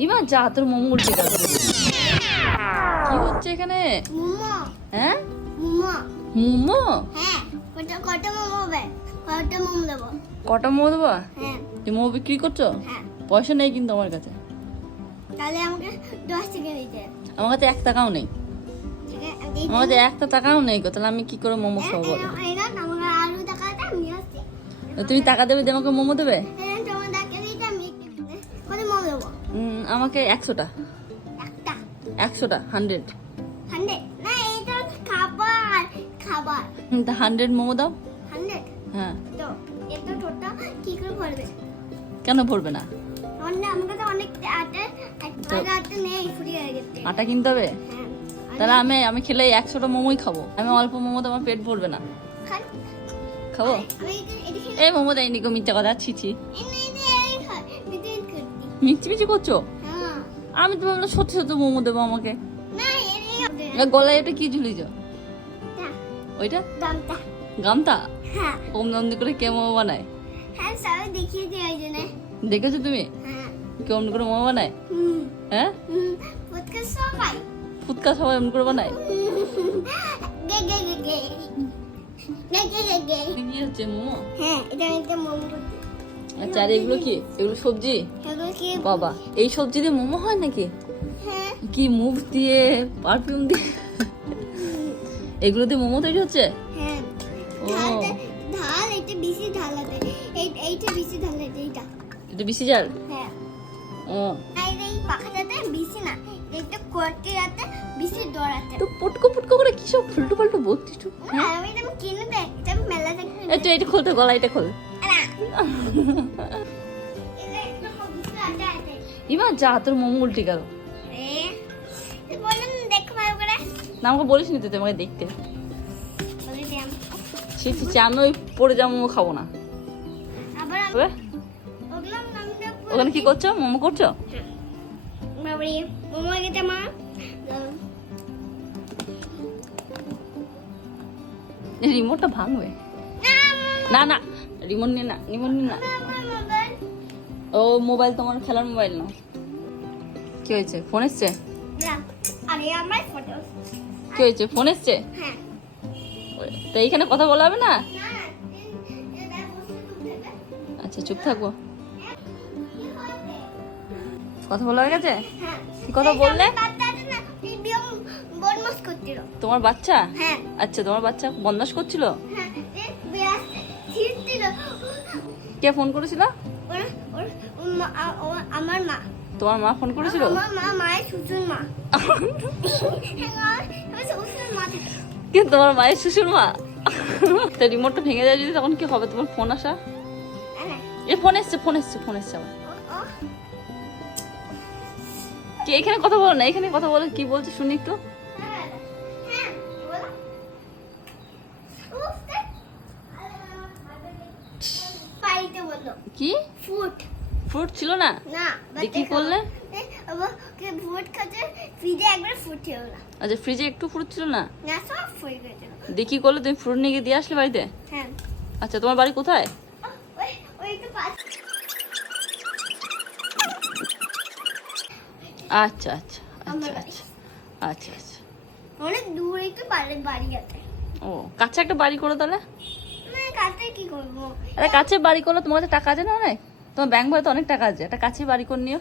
ইমা যা তোর মোমো উল্টে গেল কি হচ্ছে এখানে মোমো হ্যাঁ মোমো হ্যাঁ কত মোমো হবে কত মোমো দেবো কটা মোমো দেবা হ্যাঁ তুমি মোমো বিক্রি করছ হ্যাঁ পয়সা নেই কিন্তু আমার কাছে তাহলে আমাকে দশ টাকা দিতে আমার কাছে এক টাকাও নেই আমার কাছে একটা টাকাও নেই তাহলে আমি কি করে মোমো খাব তুমি টাকা দেবে আমাকে মোমো দেবে এই না তোমার টাকা দিতে আমি কত মোমো দেবো উম, আমাকে একশোটা। একশোটা হান্ড্রেড হান্ড্রেড মোমো দাও। হ্যাঁ। ভরবে? কেন পড়বে না? আটা কিনতে হবে? হ্যাঁ তাহলে আমি আমি খেলে একশোটা মোমোই খাব। আমি অল্প মোমো তো আমার পেট ভরবে না। খাব? এই মোমো দেয়নি গো মিথ্যা কথা ছি করতি। মিচি মিচি করছ? হ্যাঁ। আমি তো ভাবলাম সত্যি সত্যি মোমো দেবো আমাকে। গলায় ওটা কি ঝুলিছ ওইটা। গামতা। হ্যাঁ, ওম নন্দি করে কে মোমো বানায়? হ্যাঁ। দেখেছ তুমি? কে অমনি করে মোমো বানায়? হ্যাঁ? ফুচকা সবাই। অমনি করে বানায়। কি হচ্ছে মোমো? হ্যাঁ, এটা একটা মোমো। আচ্ছা আর এগুলো কি? এগুলো সবজি? বাবা এই সবজি দিয়ে মোমো হয় নাকি? হ্যাঁ, কি মুখ দিয়ে পারফিউম দিয়ে? এগুলো দিয়ে মোমো তৈরি হচ্ছে? হ্যাঁ। ঢাল এটা বেশি ঢাল আছে এইটা বেশি ঢাল এইটা। এটা বেশি হ্যাঁ। ও। আর এই পাখাটাতে বেশি না এটা করতে যাতে বেশি দৌড়াতে। তো পুটকো পুটকো করে কি সব ফুলটু পাল্টু বলছিস তো আমি এটা কিনে এটা মেলা তো এটা খোলতে গলা এটা খোল। ইমা, যা, তোর মোমো উল্টে গেল। না, আমাকে বলিস নি তুই আমাকে দেখতে। ছি ছি আমি পড়ে যা মোমো খাব না। পুরো- ওখানে কি করছ? মোমো করছ? মোমো গেছে মা রিমোটটা ভাঙবে। না না রিমোট নিয়ে না রিমোট নিয়ে না। ও মোবাইল তোমার খেলার মোবাইল না? কি হয়েছে? ফোন এসছে? না কি হয়েছে? ফোন এসছে? হ্যাঁ। তো এইখানে কথা বলা হবে না? না আচ্ছা চুপ থাকব। কথা বলা হয়ে গেছে? হ্যাঁ। কি কথা বললে? না তোমার বাচ্চা? হ্যাঁ। আচ্ছা তোমার বাচ্চা বদমাস করছিল? হ্যাঁ। কে ফোন করেছিল? আমার মা। তোমার মা ফোন করেছিল? আমার মা মায়ের শ্বশুর মা। কে তোমার মায়ের শ্বশুর মা? তা রিমোটটা ভেঙে যায় যদি তখন কি হবে? তোমার ফোন আসা? হ্যাঁ। এ ফোন এসছে ফোন এসছে ফোন এসছে ও। কি এখানে কথা বলো না? এখানে কথা বলে কি বলছে শুনি একটু। বাড়িতে বলল কি? ফ্রুট ছিল না? না কি করলে? ফ্রিজে একবার ছিল না। আচ্ছা ফ্রিজে একটু ফ্রুট ছিল না? না সব গেছিল কি করলে তুমি ফ্রুট নিয়ে গিয়ে দিয়ে আসলে বাড়িতে? হ্যাঁ। আচ্ছা তোমার বাড়ি কোথায়? ওই ওই পাশ। আচ্ছা আচ্ছা আচ্ছা আচ্ছা আচ্ছা আচ্ছা। অনেক দূরে একটু বাড়ি আছে। ও কাছে একটা বাড়ি করো তাহলে। কাছে বাড়ি করলে তোমার কাছে টাকা আছে না তোমার ব্যাংক ভরে তো অনেক টাকা আছে। একটা কাছে বাড়ি করে নিও।